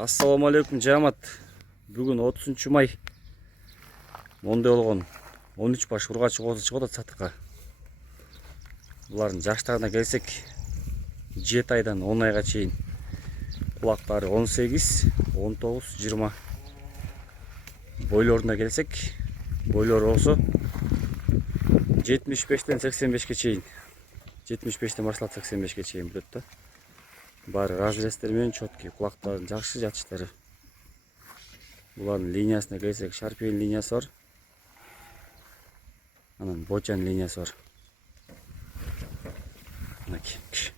Assalamu alaikum жамат. Бүгін 30 май. Мондай болгон 13 баш ургач козу чыгып атат сатыкка. Булардын жаштарына келсек, 7 айдан 10 айга чейин. Кулактары 18, 19, 20. Бойлоруна келсек, бойлор болсо 75-тен 85-ке чейин. 75-тен башталып 85-ке чейин бүтөт да. Бары разрезтер менен чоткий, кулактардын жакшы жатыштары. Булардын линиясына келсек, Шарпейн линиясы бар. Анан Бочан линиясы бар.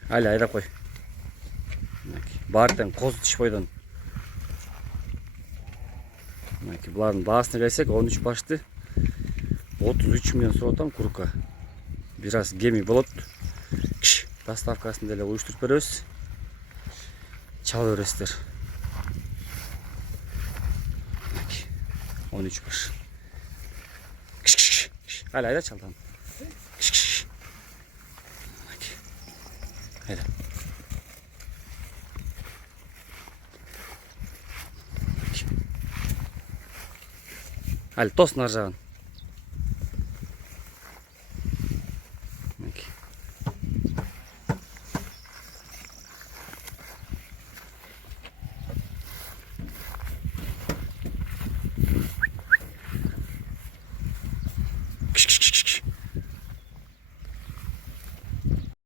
Али айдап кой. Бартен коз тишбойдон. Булардын баасына келсек, 13 башты 33 миллион сурап атам курка. Бир аз кеми болот. Доставкасын деле уюштуруп беребиз. Чала бересиздер. 13 баш. Али айда чалдан. Айда. Али тос нар жагын.